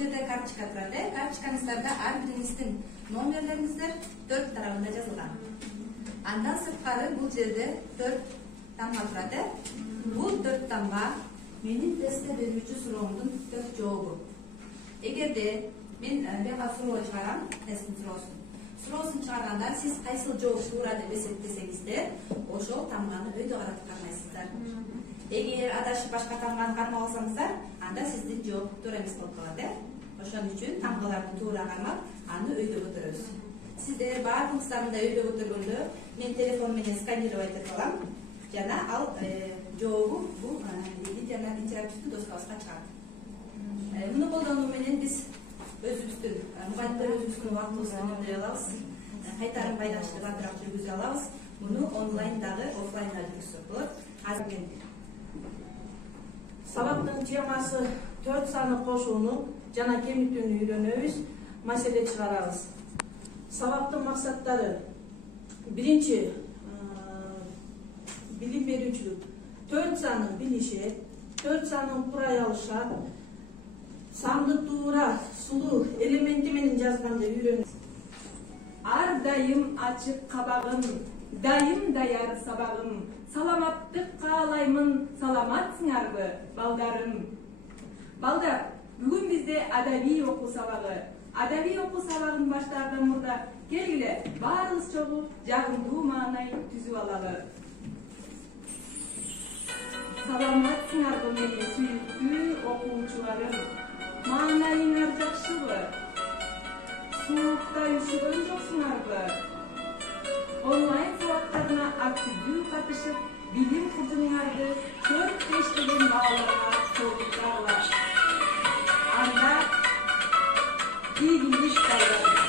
жерде карточка турат. Карточкаңыздарда ар бириңиздин номерлериңиздер 4 тарабында жазылган. Андан сырткары бул жерде 4 тамга турат. Бул 4 тамга менин тестте берүүчү сурооңдун 4 жообу. Эгерде мен бияка суроо чыгарам, тесттин суроосун. Суроосун чыгарганда сиз кайсыл жооп туура деп эсептесеңиздер, ошол тамганы өйдө карап кармайсыздар. Эгер адашып башка тамганы кармап алсаңыздар, анда сиздин жооп туура эмес болуп калат. Ошон үчүн тамгаларды туура кармап, аны өйдө көтөрөбүз. Сиздер баардыгыңыздар мындай өйдө көтөргөндө мен телефон менен сканировать этип алам. Жана ал жообу бул интерактивдүү доскабызга чыгат. Муну колдонуу менен биз өзүбүздүн мугалимдер өзүбүздүн убактыбызды үнөмдөй алабыз. Кайтарым байланышты батыраак жүргүзө алабыз. Муну онлайн дагы офлайн да жүргүзсөк болот. Азыр сабактын темасы 4 саны кошууну жана кемитүүнү үйрөнөбүз, маселе чыгарабыз. Сабактын максаттары: биринчи билим берүүчүлүк, 4 санын билишет, 4 санын курай алышат, санды туура, сулуу элементи менен жазганды үйрөнөбүз. Ар дайым ачык кабагым, дайым даяр сабагым, саламаттык каалаймын, саламатсыңарбы, балдарым. Балдар, бүгүн бизде адабий окуу сабагы. Адабий окуу сабагын баштаардан мурда келгиле баарыбыз чогуу жагымдуу маанай түзүп алалы. Саламатсыңарбы менин сүйүктүү окуучуларым, маанайыңар жакшыбы? Суукта үшүгөн жоксуңарбы? Онлайн сабактарына активдүү катышып, билим кызыгыңарды 4-5 деген бааларга толуктагыла. Анда ийгилик байлар.